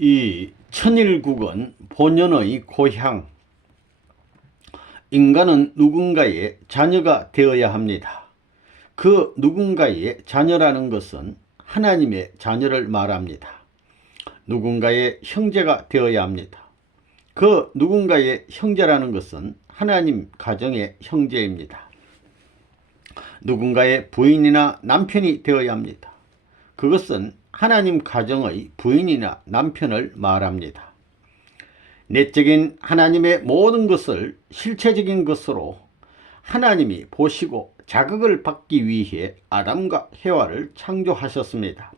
이 천일국은 본연의 고향. 인간은 누군가의 자녀가 되어야 합니다. 그 누군가의 자녀라는 것은 하나님의 자녀를 말합니다. 누군가의 형제가 되어야 합니다. 그 누군가의 형제라는 것은 하나님 가정의 형제입니다. 누군가의 부인이나 남편이 되어야 합니다. 그것은 하나님 가정의 부인이나 남편을 말합니다. 내적인 하나님의 모든 것을 실체적인 것으로 하나님이 보시고 자극을 받기 위해 아담과 해와를 창조하셨습니다.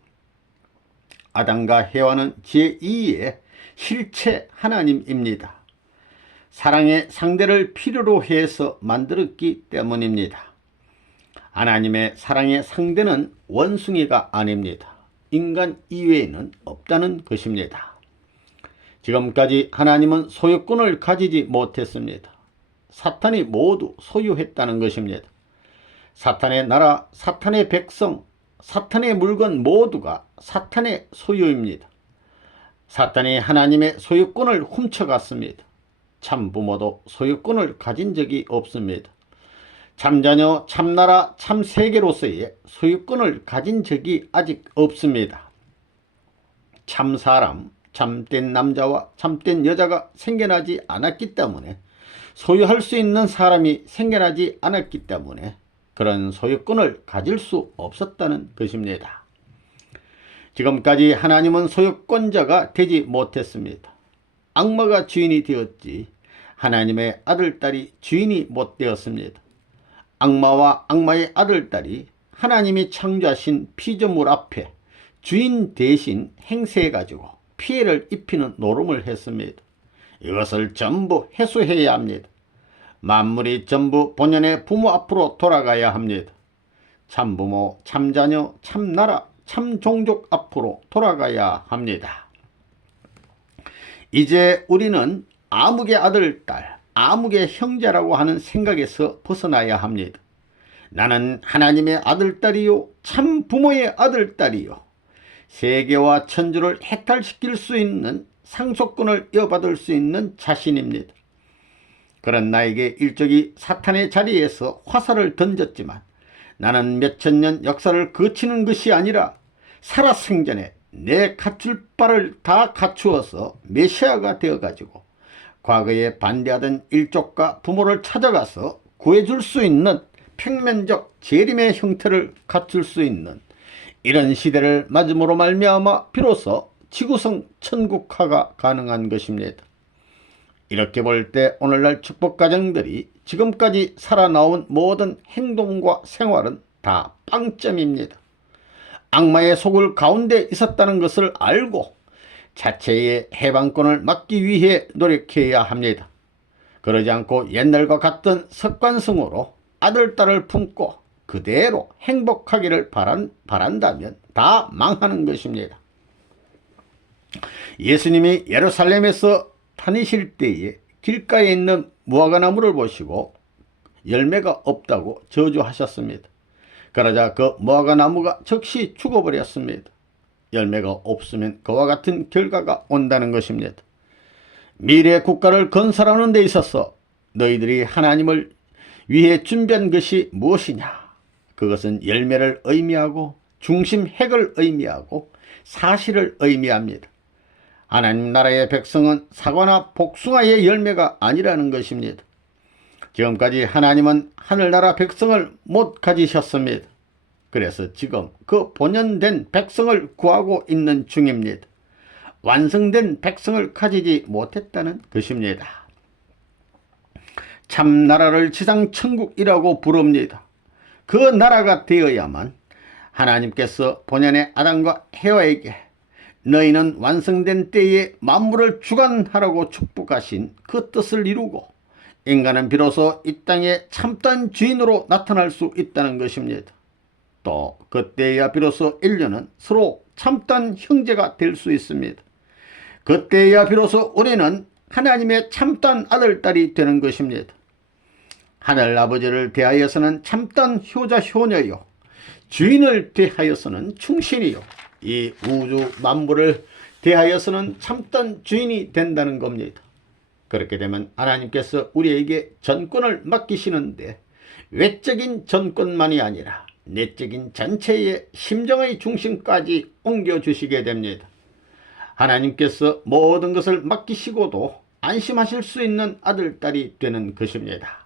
아담과 해와는 제2의 실체 하나님입니다. 사랑의 상대를 필요로 해서 만들었기 때문입니다. 하나님의 사랑의 상대는 원숭이가 아닙니다. 인간 이외에는 없다는 것입니다. 지금까지 하나님은 소유권을 가지지 못했습니다. 사탄이 모두 소유했다는 것입니다. 사탄의 나라, 사탄의 백성, 사탄의 물건 모두가 사탄의 소유입니다. 사탄이 하나님의 소유권을 훔쳐갔습니다. 참부모도 소유권을 가진 적이 없습니다. 참자녀, 참나라, 참세계로서의 소유권을 가진 적이 아직 없습니다. 참사람, 참된 남자와 참된 여자가 생겨나지 않았기 때문에, 소유할 수 있는 사람이 생겨나지 않았기 때문에 그런 소유권을 가질 수 없었다는 것입니다. 지금까지 하나님은 소유권자가 되지 못했습니다. 악마가 주인이 되었지 하나님의 아들딸이 주인이 못 되었습니다. 악마와 악마의 아들딸이 하나님이 창조하신 피조물 앞에 주인 대신 행세해가지고 피해를 입히는 노름을 했습니다. 이것을 전부 해소해야 합니다. 만물이 전부 본연의 부모 앞으로 돌아가야 합니다. 참부모, 참자녀, 참나라, 참종족 앞으로 돌아가야 합니다. 이제 우리는 아무개 아들, 딸, 아무개 형제라고 하는 생각에서 벗어나야 합니다. 나는 하나님의 아들, 딸이요, 참부모의 아들, 딸이요, 세계와 천주를 해탈시킬 수 있는 상속권을 이어받을 수 있는 자신입니다. 그런 나에게 일적이 사탄의 자리에서 화살을 던졌지만 나는 몇천 년 역사를 거치는 것이 아니라 살아생전에 내 갖출 바를 다 갖추어서 메시아가 되어가지고 과거에 반대하던 일족과 부모를 찾아가서 구해줄 수 있는 평면적 재림의 형태를 갖출 수 있는 이런 시대를 맞음으로 말미암아 비로소 지구성 천국화가 가능한 것입니다. 이렇게 볼 때 오늘날 축복가정들이 지금까지 살아나온 모든 행동과 생활은 다 빵점입니다. 악마의 속을 가운데 있었다는 것을 알고 자체의 해방권을 막기 위해 노력해야 합니다. 그러지 않고 옛날과 같은 습관성으로 아들, 딸을 품고 그대로 행복하기를 바란다면 다 망하는 것입니다. 예수님이 예루살렘에서 다니실 때에 길가에 있는 무화과나무를 보시고 열매가 없다고 저주하셨습니다. 그러자 그 무화과나무가 즉시 죽어버렸습니다. 열매가 없으면 그와 같은 결과가 온다는 것입니다. 미래 국가를 건설하는 데 있어서 너희들이 하나님을 위해 준비한 것이 무엇이냐? 그것은 열매를 의미하고 중심핵을 의미하고 사실을 의미합니다. 하나님 나라의 백성은 사과나 복숭아의 열매가 아니라는 것입니다. 지금까지 하나님은 하늘나라 백성을 못 가지셨습니다. 그래서 지금 그 본연된 백성을 구하고 있는 중입니다. 완성된 백성을 가지지 못했다는 것입니다. 참나라를 지상천국이라고 부릅니다. 그 나라가 되어야만 하나님께서 본연의 아담과 해와에게 너희는 완성된 때에 만물을 주관하라고 축복하신 그 뜻을 이루고 인간은 비로소 이 땅에 참된 주인으로 나타날 수 있다는 것입니다. 또 그때야 비로소 인류는 서로 참된 형제가 될 수 있습니다. 그때야 비로소 우리는 하나님의 참된 아들, 딸이 되는 것입니다. 하늘아버지를 대하여서는 참된 효자, 효녀요, 주인을 대하여서는 충신이요, 이 우주 만물을 대하여서는 참던 주인이 된다는 겁니다. 그렇게 되면 하나님께서 우리에게 전권을 맡기시는데 외적인 전권만이 아니라 내적인 전체의 심정의 중심까지 옮겨주시게 됩니다. 하나님께서 모든 것을 맡기시고도 안심하실 수 있는 아들, 딸이 되는 것입니다.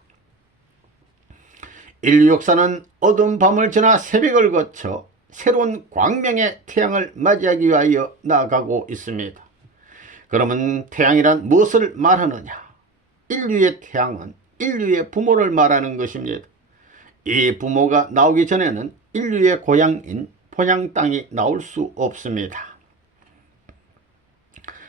인류 역사는 어두운 밤을 지나 새벽을 거쳐 새로운 광명의 태양을 맞이하기 위하여 나아가고 있습니다. 그러면 태양이란 무엇을 말하느냐? 인류의 태양은 인류의 부모를 말하는 것입니다. 이 부모가 나오기 전에는 인류의 고향인 본향 땅이 나올 수 없습니다.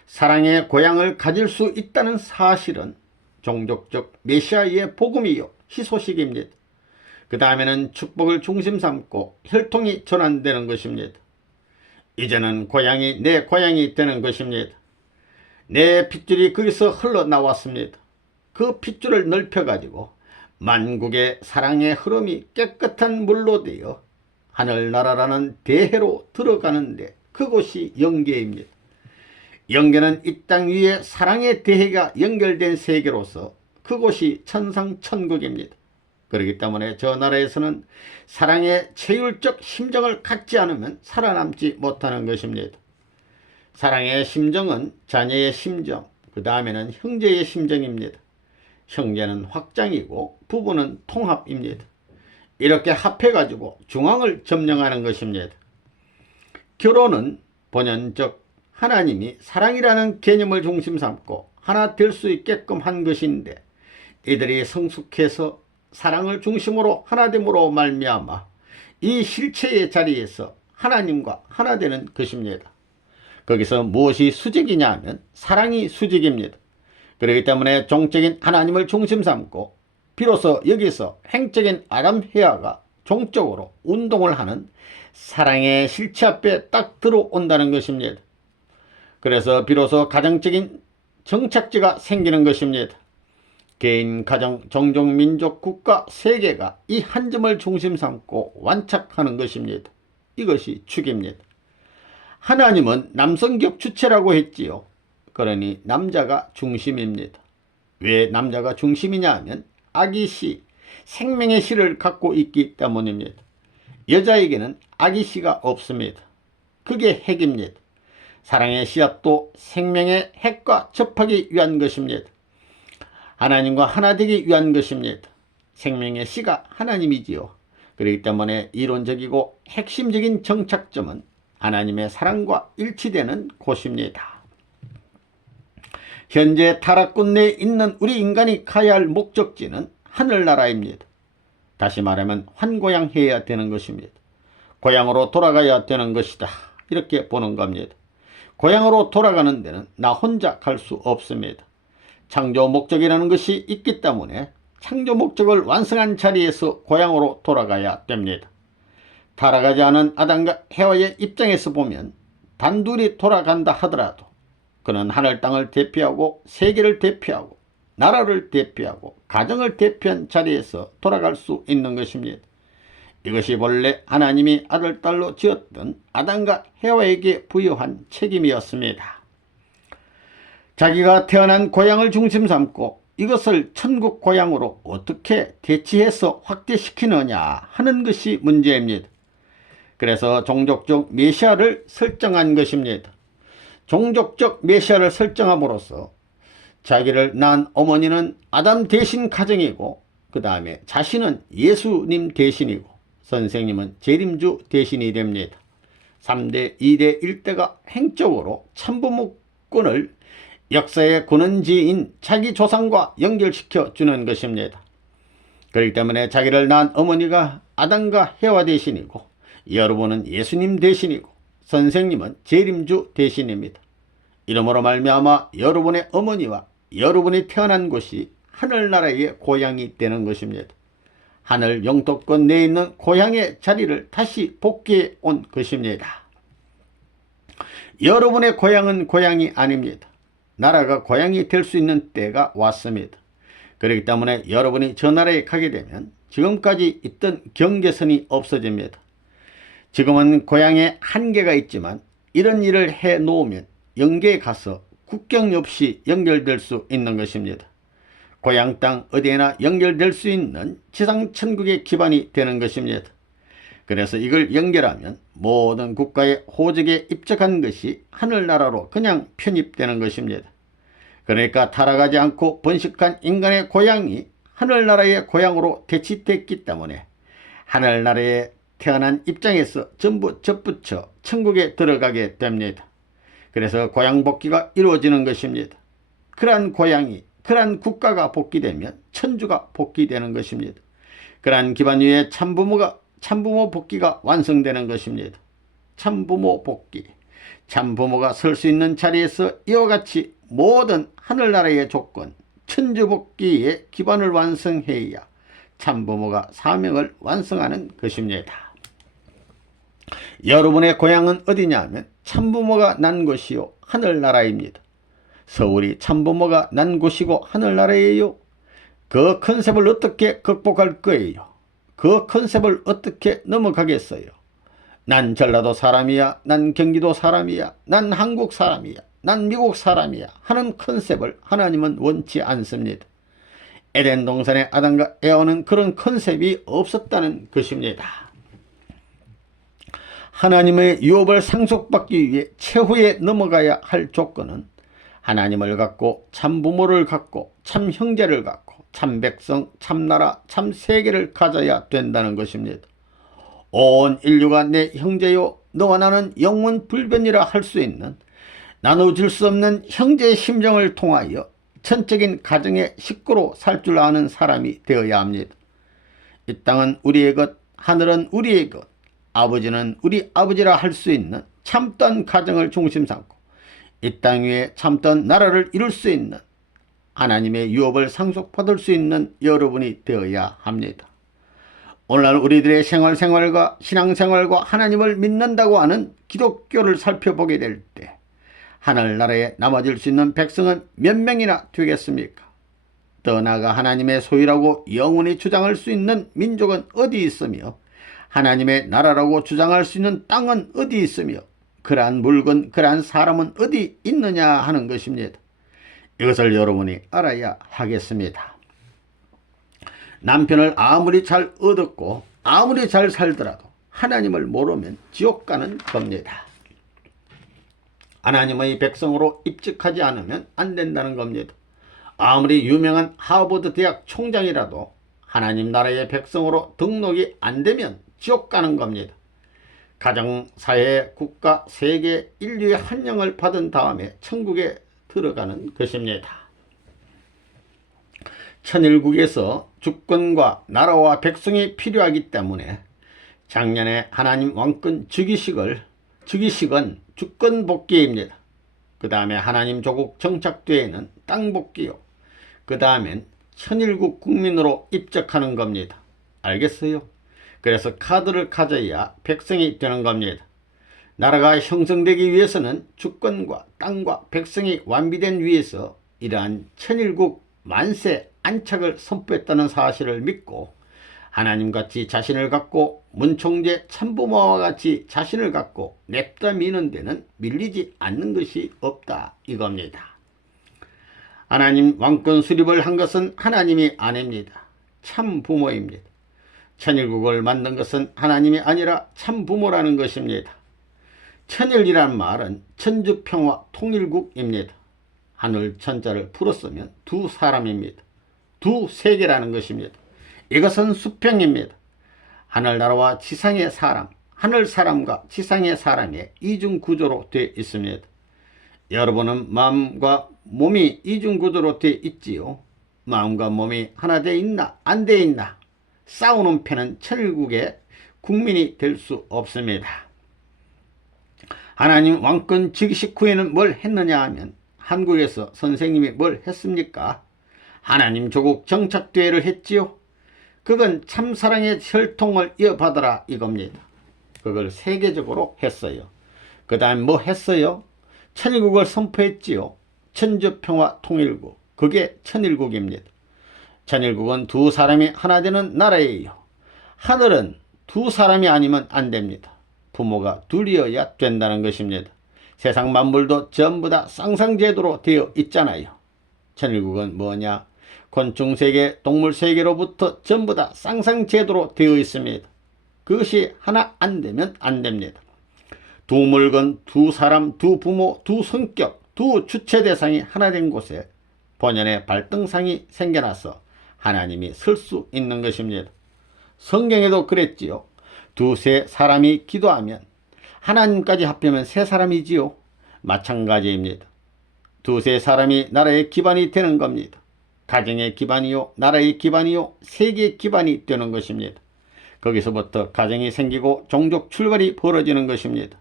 사랑의 고향을 가질 수 있다는 사실은 종족적 메시아의 복음이요 희소식입니다. 그 다음에는 축복을 중심 삼고 혈통이 전환되는 것입니다. 이제는 고향이 내 고향이 되는 것입니다. 내 핏줄이 거기서 흘러나왔습니다. 그 핏줄을 넓혀가지고 만국의 사랑의 흐름이 깨끗한 물로 되어 하늘나라라는 대해로 들어가는데 그곳이 영계입니다. 영계는 이 땅 위에 사랑의 대해가 연결된 세계로서 그곳이 천상천국입니다. 그렇기 때문에 저 나라에서는 사랑의 체율적 심정을 갖지 않으면 살아남지 못하는 것입니다. 사랑의 심정은 자녀의 심정, 그 다음에는 형제의 심정입니다. 형제는 확장이고 부부는 통합입니다. 이렇게 합해가지고 중앙을 점령하는 것입니다. 결혼은 본연적 하나님이 사랑이라는 개념을 중심 삼고 하나 될 수 있게끔 한 것인데 이들이 성숙해서 사랑을 중심으로 하나됨으로 말미암아 이 실체의 자리에서 하나님과 하나 되는 것입니다. 거기서 무엇이 수직이냐 하면 사랑이 수직입니다. 그렇기 때문에 종적인 하나님을 중심 삼고 비로소 여기서 행적인 아담 헤아가 종적으로 운동을 하는 사랑의 실체 앞에 딱 들어온다는 것입니다. 그래서 비로소 가정적인 정착지가 생기는 것입니다. 개인, 가정, 종족, 민족, 국가, 세계가 이 한 점을 중심 삼고 완착하는 것입니다. 이것이 축입니다. 하나님은 남성격 주체라고 했지요. 그러니 남자가 중심입니다. 왜 남자가 중심이냐 하면 아기씨, 생명의 씨를 갖고 있기 때문입니다. 여자에게는 아기씨가 없습니다. 그게 핵입니다. 사랑의 씨앗도 생명의 핵과 접하기 위한 것입니다. 하나님과 하나 되기 위한 것입니다. 생명의 씨가 하나님이지요. 그렇기 때문에 이론적이고 핵심적인 정착점은 하나님의 사랑과 일치되는 곳입니다. 현재 타락군 내에 있는 우리 인간이 가야 할 목적지는 하늘나라입니다. 다시 말하면 환고향해야 되는 것입니다. 고향으로 돌아가야 되는 것이다. 이렇게 보는 겁니다. 고향으로 돌아가는 데는 나 혼자 갈 수 없습니다. 창조 목적이라는 것이 있기 때문에 창조 목적을 완성한 자리에서 고향으로 돌아가야 됩니다. 타락하지 않은 아담과 해와의 입장에서 보면 단둘이 돌아간다 하더라도 그는 하늘 땅을 대표하고 세계를 대표하고 나라를 대표하고 가정을 대표한 자리에서 돌아갈 수 있는 것입니다. 이것이 본래 하나님이 아들, 딸로 지었던 아담과 해와에게 부여한 책임이었습니다. 자기가 태어난 고향을 중심 삼고 이것을 천국 고향으로 어떻게 대치해서 확대시키느냐 하는 것이 문제입니다. 그래서 종족적 메시아를 설정한 것입니다. 종족적 메시아를 설정함으로써 자기를 낳은 어머니는 아담 대신 가정이고 그 다음에 자신은 예수님 대신이고 선생님은 재림주 대신이 됩니다. 3대, 2대, 1대가 행적으로 참부목권을 역사의 근원지인 자기 조상과 연결시켜 주는 것입니다. 그렇기 때문에 자기를 낳은 어머니가 아담과 해와 대신이고 여러분은 예수님 대신이고 선생님은 재림주 대신입니다. 이러므로 말미암아 여러분의 어머니와 여러분이 태어난 곳이 하늘나라의 고향이 되는 것입니다. 하늘 영토권 내에 있는 고향의 자리를 다시 복귀해 온 것입니다. 여러분의 고향은 고향이 아닙니다. 나라가 고향이 될 수 있는 때가 왔습니다. 그렇기 때문에 여러분이 저 나라에 가게 되면 지금까지 있던 경계선이 없어집니다. 지금은 고향에 한계가 있지만 이런 일을 해 놓으면 영계에 가서 국경 없이 연결될 수 있는 것입니다. 고향 땅 어디에나 연결될 수 있는 지상천국의 기반이 되는 것입니다. 그래서 이걸 연결하면 모든 국가의 호적에 입적한 것이 하늘나라로 그냥 편입되는 것입니다. 그러니까 타락하지 않고 번식한 인간의 고향이 하늘나라의 고향으로 대치됐기 때문에 하늘나라에 태어난 입장에서 전부 접붙여 천국에 들어가게 됩니다. 그래서 고향 복귀가 이루어지는 것입니다. 그러한 고향이, 그러한 국가가 복귀되면 천주가 복귀되는 것입니다. 그러한 기반 위에 참부모 복귀가 완성되는 것입니다. 참부모 복귀, 참부모가 설 수 있는 자리에서 이와 같이 모든 하늘나라의 조건, 천주 복귀의 기반을 완성해야 참부모가 사명을 완성하는 것입니다. 여러분의 고향은 어디냐면 참부모가 난 곳이요 하늘나라입니다. 서울이 참부모가 난 곳이고 하늘나라예요. 그 컨셉을 어떻게 극복할 거예요? 그 컨셉을 어떻게 넘어가겠어요? 난 전라도 사람이야, 난 경기도 사람이야, 난 한국 사람이야, 난 미국 사람이야 하는 컨셉을 하나님은 원치 않습니다. 에덴 동산의 아담과 에어는 그런 컨셉이 없었다는 것입니다. 하나님의 유업을 상속받기 위해 최후에 넘어가야 할 조건은 하나님을 갖고 참부모를 갖고 참 형제를 갖고 참 백성, 참나라, 참 세계를 가져야 된다는 것입니다. 온 인류가 내 형제요 너와 나는 영원 불변이라 할 수 있는 나눠줄 수 없는 형제의 심정을 통하여 전적인 가정의 식구로 살 줄 아는 사람이 되어야 합니다. 이 땅은 우리의 것, 하늘은 우리의 것, 아버지는 우리 아버지라 할 수 있는 참던 가정을 중심 삼고 이 땅 위에 참던 나라를 이룰 수 있는 하나님의 유업을 상속받을 수 있는 여러분이 되어야 합니다. 오늘날 우리들의 생활과 신앙생활과 하나님을 믿는다고 하는 기독교를 살펴보게 될 때 하늘나라에 남아질 수 있는 백성은 몇 명이나 되겠습니까? 더 나아가 하나님의 소유라고 영원히 주장할 수 있는 민족은 어디 있으며 하나님의 나라라고 주장할 수 있는 땅은 어디 있으며 그러한 물건, 그러한 사람은 어디 있느냐 하는 것입니다. 이것을 여러분이 알아야 하겠습니다. 남편을 아무리 잘 얻었고 아무리 잘 살더라도 하나님을 모르면 지옥 가는 겁니다. 하나님의 백성으로 입직하지 않으면 안 된다는 겁니다. 아무리 유명한 하버드 대학 총장이라도 하나님 나라의 백성으로 등록이 안 되면 지옥 가는 겁니다. 가정, 사회, 국가, 세계, 인류의 한영을 받은 다음에 천국에 들어가는 것입니다. 천일국에서 주권과 나라와 백성이 필요하기 때문에 작년에 하나님 왕권 즉위식은 주권 복귀입니다. 그 다음에 하나님 조국 정착뒤에는 땅 복귀요. 그 다음엔 천일국 국민으로 입적하는 겁니다. 알겠어요? 그래서 카드를 가져야 백성이 되는 겁니다. 나라가 형성되기 위해서는 주권과 땅과 백성이 완비된 위에서 이러한 천일국 만세 안착을 선포했다는 사실을 믿고 하나님같이 자신을 갖고 문총재 참부모와 같이 자신을 갖고 냅다 미는 데는 밀리지 않는 것이 없다 이겁니다. 하나님 왕권 수립을 한 것은 하나님이 아닙니다. 참부모입니다. 천일국을 만든 것은 하나님이 아니라 참부모라는 것입니다. 천일이란 말은 천주평화 통일국입니다. 하늘 천자를 풀었으면 두 사람입니다. 두 세계라는 것입니다. 이것은 수평입니다. 하늘나라와 지상의 사람, 하늘 사람과 지상의 사람의 이중구조로 되어 있습니다. 여러분은 마음과 몸이 이중구조로 되어 있지요. 마음과 몸이 하나 되어 있나 안 되어 있나 싸우는 편은 천일국의 국민이 될 수 없습니다. 하나님 왕권 즉위식 후에는 뭘 했느냐 하면 한국에서 선생님이 뭘 했습니까? 하나님 조국 정착대회를 했지요. 그건 참사랑의 혈통을 이어받아라 이겁니다. 그걸 세계적으로 했어요. 그 다음 뭐 했어요? 천일국을 선포했지요. 천주평화 통일국. 그게 천일국입니다. 천일국은 두 사람이 하나 되는 나라예요. 하늘은 두 사람이 아니면 안 됩니다. 부모가 둘이어야 된다는 것입니다. 세상 만물도 전부 다 쌍상제도로 되어 있잖아요. 천일국은 뭐냐? 곤충세계, 동물세계로부터 전부 다 쌍상제도로 되어 있습니다. 그것이 하나 안 되면 안 됩니다. 두 물건, 두 사람, 두 부모, 두 성격, 두 주체 대상이 하나 된 곳에 본연의 발등상이 생겨나서 하나님이 설 수 있는 것입니다. 성경에도 그랬지요. 두세 사람이 기도하면 하나님까지 합하면 세 사람이지요. 마찬가지입니다. 두세 사람이 나라의 기반이 되는 겁니다. 가정의 기반이요, 나라의 기반이요, 세계의 기반이 되는 것입니다. 거기서부터 가정이 생기고 종족 출발이 벌어지는 것입니다.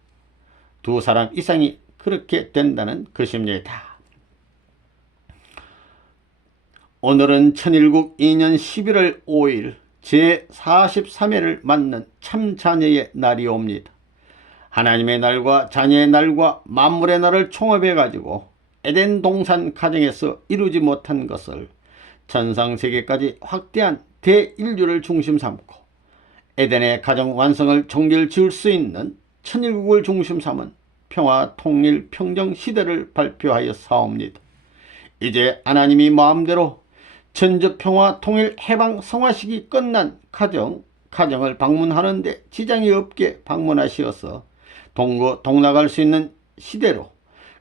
두 사람 이상이 그렇게 된다는 것입니다. 오늘은 천일국 2년 11월 5일 제43회를 맞는 참자녀의 날이옵니다. 하나님의 날과 자녀의 날과 만물의 날을 총합해 가지고 에덴 동산 가정에서 이루지 못한 것을 천상세계까지 확대한 대인류를 중심 삼고 에덴의 가정 완성을 정결 지을 수 있는 천일국을 중심 삼은 평화, 통일, 평정 시대를 발표하여 사옵니다. 이제 하나님이 마음대로 천주 평화, 통일, 해방, 성화식이 끝난 가정을 방문하는데 지장이 없게 방문하시어서 동거 동락할 수 있는 시대로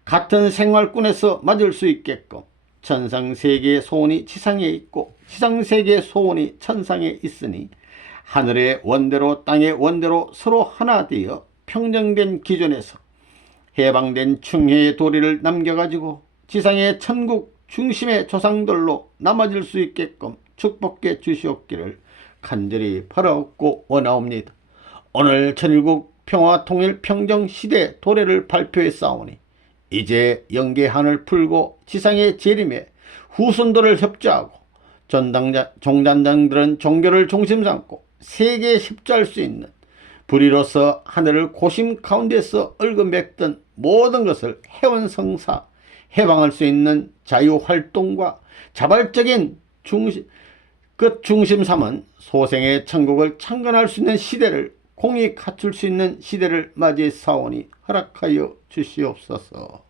같은 생활권에서 맞을 수 있게끔 천상세계의 소원이 지상에 있고 지상세계의 소원이 천상에 있으니 하늘의 원대로 땅의 원대로 서로 하나 되어 평정된 기존에서 해방된 충혜의 도리를 남겨가지고 지상의 천국 중심의 조상들로 남아질 수 있게끔 축복해 주시옵기를 간절히 바라옵고 원하옵니다. 오늘 천일국 평화 통일 평정 시대 도래를 발표해 싸우니 이제 영계한을 풀고 지상의 재림에 후손들을 협조하고 종단장들은 종교를 중심 삼고 세계에 십자할 수 있는 불의로서 하늘을 고심 가운데서 얽어맸던 모든 것을 해원성사 해방할 수 있는 자유활동과 자발적인 중심 삼은 소생의 천국을 창건할 수 있는 시대를 공히 갖출 수 있는 시대를 맞이해 사오니 허락하여 주시옵소서.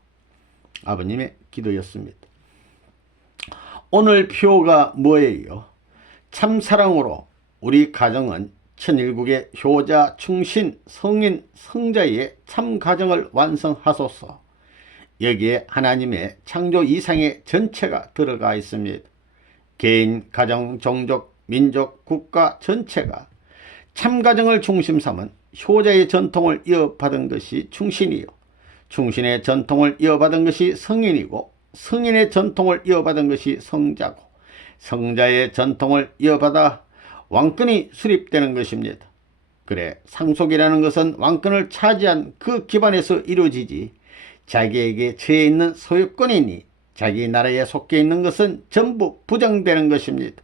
아버님의 기도였습니다. 오늘 표가 뭐예요? 참사랑으로 우리 가정은 천일국의 효자, 충신, 성인, 성자의 참가정을 완성하소서. 여기에 하나님의 창조 이상의 전체가 들어가 있습니다. 개인, 가정, 종족, 민족, 국가 전체가 참가정을 중심 삼은 효자의 전통을 이어받은 것이 충신이요, 충신의 전통을 이어받은 것이 성인이고, 성인의 전통을 이어받은 것이 성자고, 성자의 전통을 이어받아 왕권이 수립되는 것입니다. 그래, 상속이라는 것은 왕권을 차지한 그 기반에서 이루어지지 자기에게 처해 있는 소유권이니 자기 나라에 속해 있는 것은 전부 부정되는 것입니다.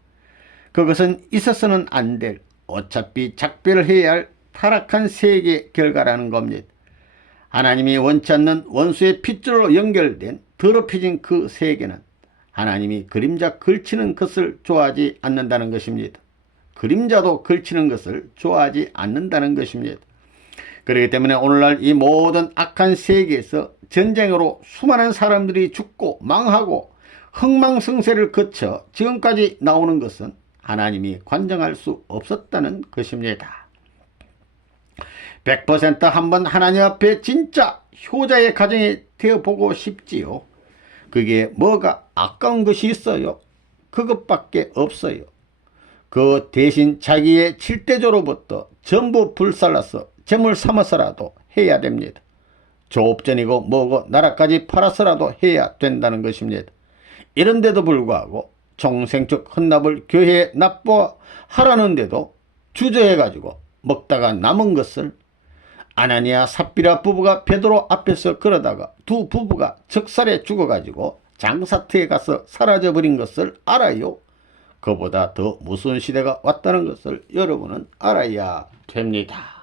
그것은 있어서는 안 될, 어차피 작별해야 할 타락한 세계의 결과라는 겁니다. 하나님이 원치 않는 원수의 핏줄로 연결된 더럽혀진 그 세계는 하나님이 그림자 걸치는 것을 좋아하지 않는다는 것입니다. 그림자도 걸치는 것을 좋아하지 않는다는 것입니다. 그렇기 때문에 오늘날 이 모든 악한 세계에서 전쟁으로 수많은 사람들이 죽고 망하고 흥망성쇠를 거쳐 지금까지 나오는 것은 하나님이 관정할 수 없었다는 것입니다. 100% 한번 하나님 앞에 진짜 효자의 가정이 되어보고 싶지요. 그게 뭐가 아까운 것이 있어요? 그것밖에 없어요. 그 대신 자기의 7대조로부터 전부 불살라서 재물 삼아서라도 해야 됩니다. 조업전이고 뭐고 나라까지 팔아서라도 해야 된다는 것입니다. 이런데도 불구하고 총생축 헌납을 교회에 납부하라는데도 주저해가지고 먹다가 남은 것을 아나니아 삽비라 부부가 베드로 앞에서 그러다가 두 부부가 적살에 죽어가지고 장사터에 가서 사라져버린 것을 알아요. 그보다 더 무서운 시대가 왔다는 것을 여러분은 알아야 됩니다.